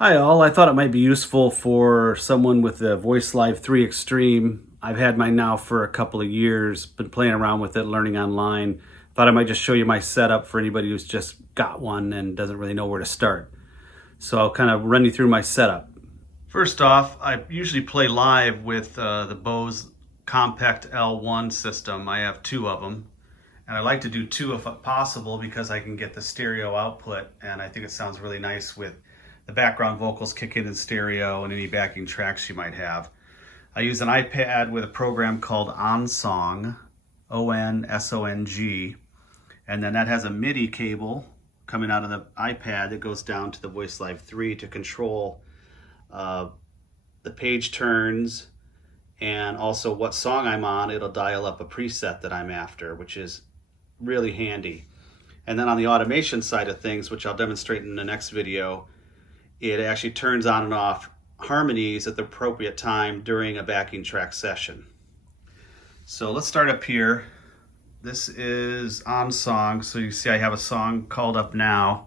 Hi all, I thought it might be useful for someone with the VL3X Extreme. I've had mine now for a couple of years, been playing around with it, learning online. Thought I might just show you my setup for anybody who's just got one and doesn't really know where to start. So I'll kind of run you through my setup. First off, I usually play live with the Bose Compact L1 system. I have two of them. And I like to do two if possible because I can get the stereo output, and I think it sounds really nice with the background vocals kicking in stereo and any backing tracks you might have. I use an iPad with a program called OnSong, ONSONG, and then that has a MIDI cable coming out of the iPad that goes down to the Voice Live 3 to control the page turns, and also what song I'm on. It'll dial up a preset that I'm after, which is really handy. And then on the automation side of things, which I'll demonstrate in the next video, it actually turns on and off harmonies at the appropriate time during a backing track session. So let's start up here. This is on song, so you see I have a song called Up Now.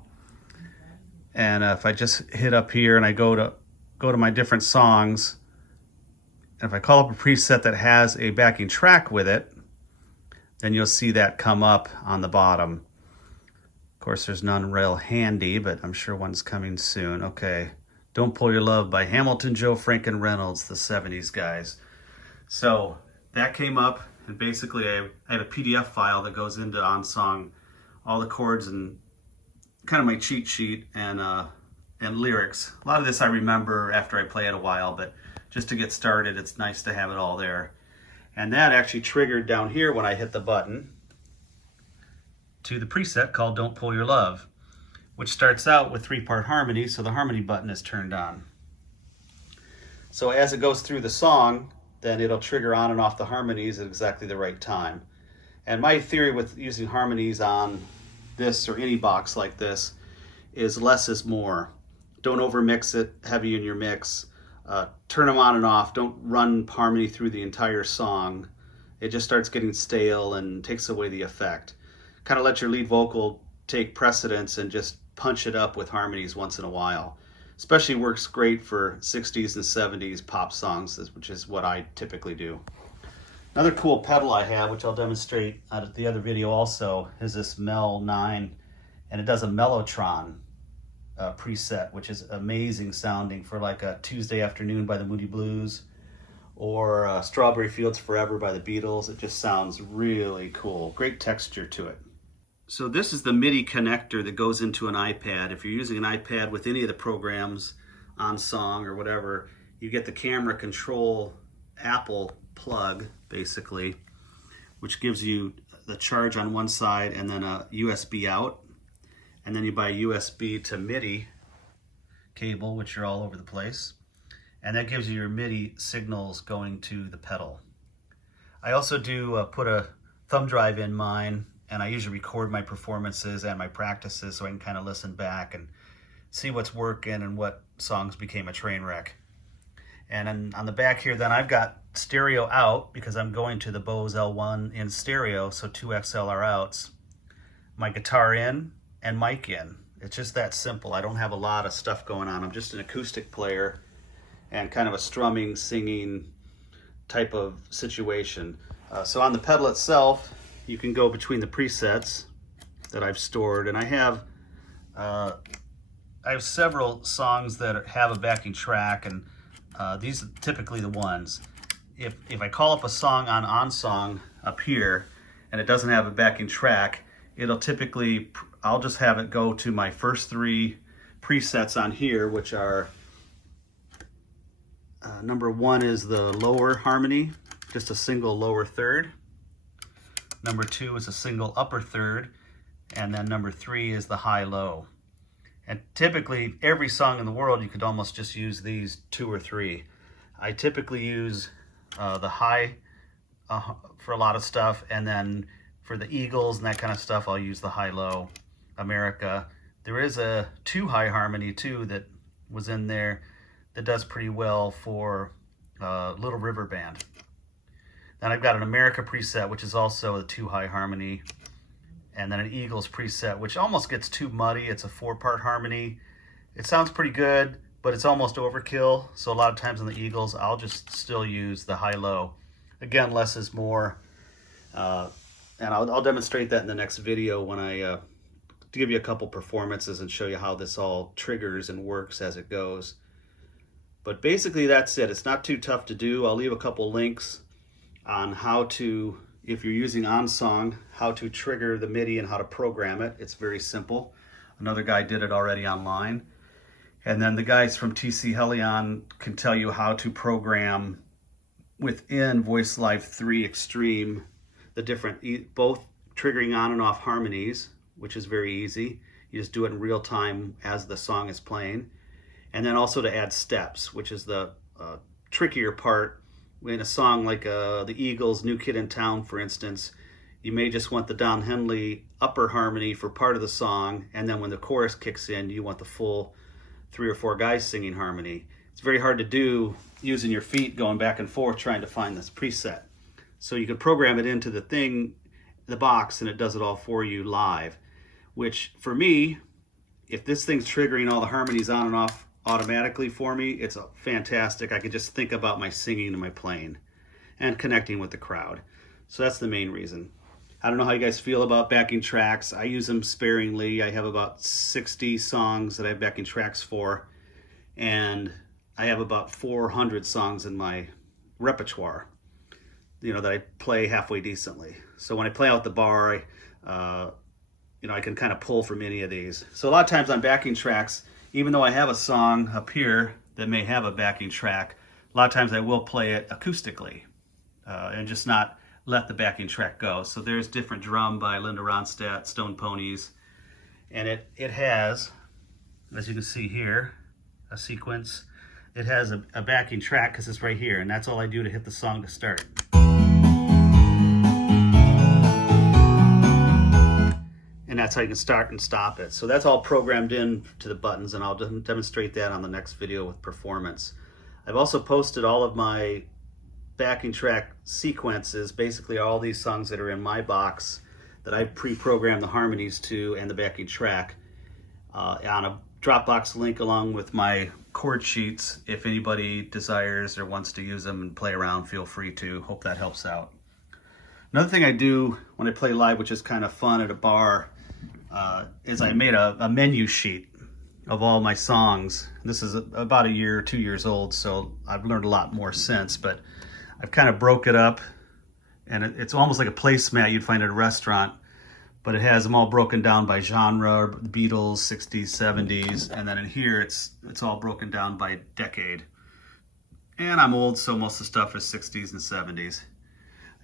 And if I just hit up here and I go to my different songs, and if I call up a preset that has a backing track with it, then you'll see that come up on the bottom. Of course, there's none real handy, but I'm sure one's coming soon. Okay, Don't Pull Your Love by Hamilton, Joe, Frank, and Reynolds, the 70s guys. So that came up, and basically I have a PDF file that goes into OnSong, all the chords and kind of my cheat sheet and lyrics. A lot of this I remember after I play it a while, but just to get started, it's nice to have it all there. And that actually triggered down here when I hit the button to the preset called Don't Pull Your Love, which starts out with 3-part harmony, so the harmony button is turned on. So as it goes through the song, then it'll trigger on and off the harmonies at exactly the right time. And my theory with using harmonies on this or any box like this is less is more. Don't overmix it, heavy in your mix. Turn them on and off. Don't run harmony through the entire song. It just starts getting stale and takes away the effect. Kind of let your lead vocal take precedence and just punch it up with harmonies once in a while. Especially works great for 60s and 70s pop songs, which is what I typically do. Another cool pedal I have, which I'll demonstrate at the other video also, is this Mel 9, and it does a Mellotron preset, which is amazing sounding for like a Tuesday Afternoon by the Moody Blues or Strawberry Fields Forever by the Beatles. It just sounds really cool. Great texture to it. So this is the MIDI connector that goes into an iPad. If you're using an iPad with any of the programs, OnSong or whatever, you get the camera control Apple plug, basically, which gives you the charge on one side and then a USB out. And then you buy a USB to MIDI cable, which are all over the place. And that gives you your MIDI signals going to the pedal. I also do put a thumb drive in mine, and I usually record my performances and my practices so I can kind of listen back and see what's working and what songs became a train wreck. And then on the back here, then I've got stereo out because I'm going to the Bose L1 in stereo, so 2 XLR outs. My guitar in and mic in. It's just that simple. I don't have a lot of stuff going on. I'm just an acoustic player and kind of a strumming, singing type of situation. So on the pedal itself, you can go between the presets that I've stored, and I have several songs that have a backing track, and these are typically the ones. If I call up a song on OnSong up here and it doesn't have a backing track, it'll typically, I'll just have it go to my first 3 presets on here, which are number 1 is the lower harmony, just a single lower third. Number 2 is a single upper third, and then number 3 is the high-low. And typically, every song in the world, you could almost just use these 2 or 3. I typically use the high for a lot of stuff, and then for the Eagles and that kind of stuff, I'll use the high-low. America. There is a 2 high harmony too that was in there that does pretty well for Little River Band. Then I've got an America preset, which is also a 2 high harmony, and then an Eagles preset, which almost gets too muddy. It's a 4-part harmony. It sounds pretty good, but it's almost overkill. So a lot of times on the Eagles, I'll just still use the high-low. Again, less is more. And I'll demonstrate that in the next video when I give you a couple performances and show you how this all triggers and works as it goes. But basically that's it. It's not too tough to do. I'll leave a couple links on how to, if you're using OnSong, how to trigger the MIDI and how to program it. It's very simple. Another guy did it already online. And then the guys from TC Helion can tell you how to program within VL3X Extreme the different, both triggering on and off harmonies, which is very easy. You just do it in real time as the song is playing. And then also to add steps, which is the trickier part. In a song like the Eagles' New Kid in Town, for instance, you may just want the Don Henley upper harmony for part of the song, and then when the chorus kicks in, you want the full 3 or 4 guys singing harmony. It's very hard to do using your feet going back and forth trying to find this preset. So you could program it into the box, and it does it all for you live, which for me, if this thing's triggering all the harmonies on and off automatically for me, it's fantastic. I could just think about my singing and my playing and connecting with the crowd. So that's the main reason. I don't know how you guys feel about backing tracks. I use them sparingly. I have about 60 songs that I have backing tracks for, and I have about 400 songs in my repertoire, that I play halfway decently. So when I play out the bar, I can kind of pull from any of these. So a lot of times on backing tracks, even though I have a song up here that may have a backing track, a lot of times I will play it acoustically and just not let the backing track go. So there's Different Drum by Linda Ronstadt, Stone Ponies. And it has, as you can see here, a sequence. It has a backing track because it's right here, and that's all I do to hit the song to start. And that's how you can start and stop it. So that's all programmed in to the buttons, and I'll demonstrate that on the next video with performance. I've also posted all of my backing track sequences, basically all these songs that are in my box that I pre-programmed the harmonies to and the backing track on a Dropbox link along with my chord sheets. If anybody desires or wants to use them and play around, feel free to. Hope that helps out. Another thing I do when I play live, which is kind of fun at a bar, is I made a menu sheet of all my songs. This is about 1 year, 2 years old, so I've learned a lot more since, but I've kind of broke it up, and it's almost like a placemat you'd find at a restaurant, but it has them all broken down by genre, the Beatles, 60s, 70s, and then in here it's all broken down by decade. And I'm old, so most of the stuff is 60s and 70s.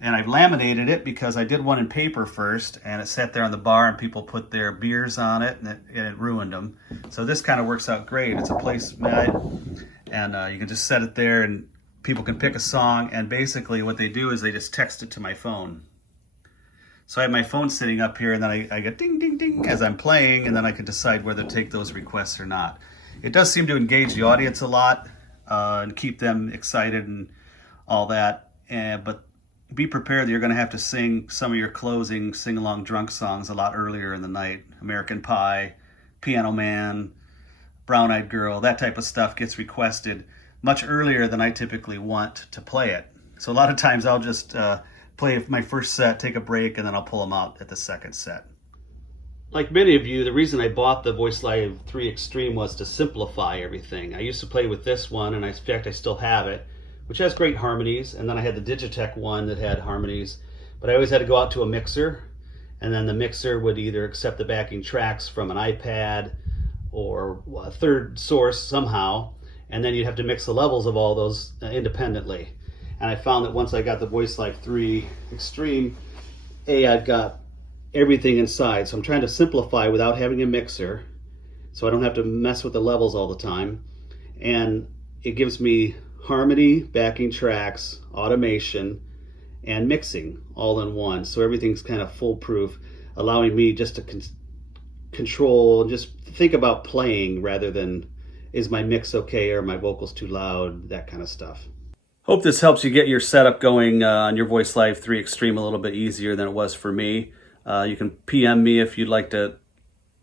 And I've laminated it because I did one in paper first, and it sat there on the bar and people put their beers on it, and it ruined them. So this kind of works out great. It's a placemat, and you can just set it there, and people can pick a song, and basically what they do is they just text it to my phone. So I have my phone sitting up here, and then I get ding, ding, ding as I'm playing, and then I can decide whether to take those requests or not. It does seem to engage the audience a lot and keep them excited and all that, but be prepared that you're going to have to sing some of your closing sing-along drunk songs a lot earlier in the night. American Pie, Piano Man, Brown Eyed Girl, that type of stuff gets requested much earlier than I typically want to play it. So a lot of times I'll just play my first set, take a break, and then I'll pull them out at the second set. Like many of you, the reason I bought the VL3X Extreme was to simplify everything. I used to play with this one, and in fact I still have it, which has great harmonies, and then I had the Digitech one that had harmonies, but I always had to go out to a mixer, and then the mixer would either accept the backing tracks from an iPad or a third source somehow, and then you'd have to mix the levels of all those independently. And I found that once I got the VL3X Extreme, I've got everything inside, so I'm trying to simplify without having a mixer, so I don't have to mess with the levels all the time, and it gives me harmony, backing tracks, automation, and mixing all in one. So everything's kind of foolproof, allowing me just to control and just think about playing rather than is my mix okay or my vocals too loud, that kind of stuff. Hope this helps you get your setup going on your VL3X Extreme a little bit easier than it was for me. You can PM me if you'd like to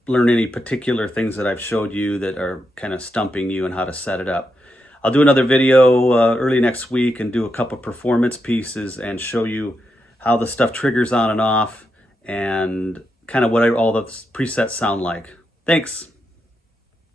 learn any particular things that I've showed you that are kind of stumping you and how to set it up. I'll do another video early next week and do a couple performance pieces and show you how the stuff triggers on and off and kind of what all the presets sound like. Thanks.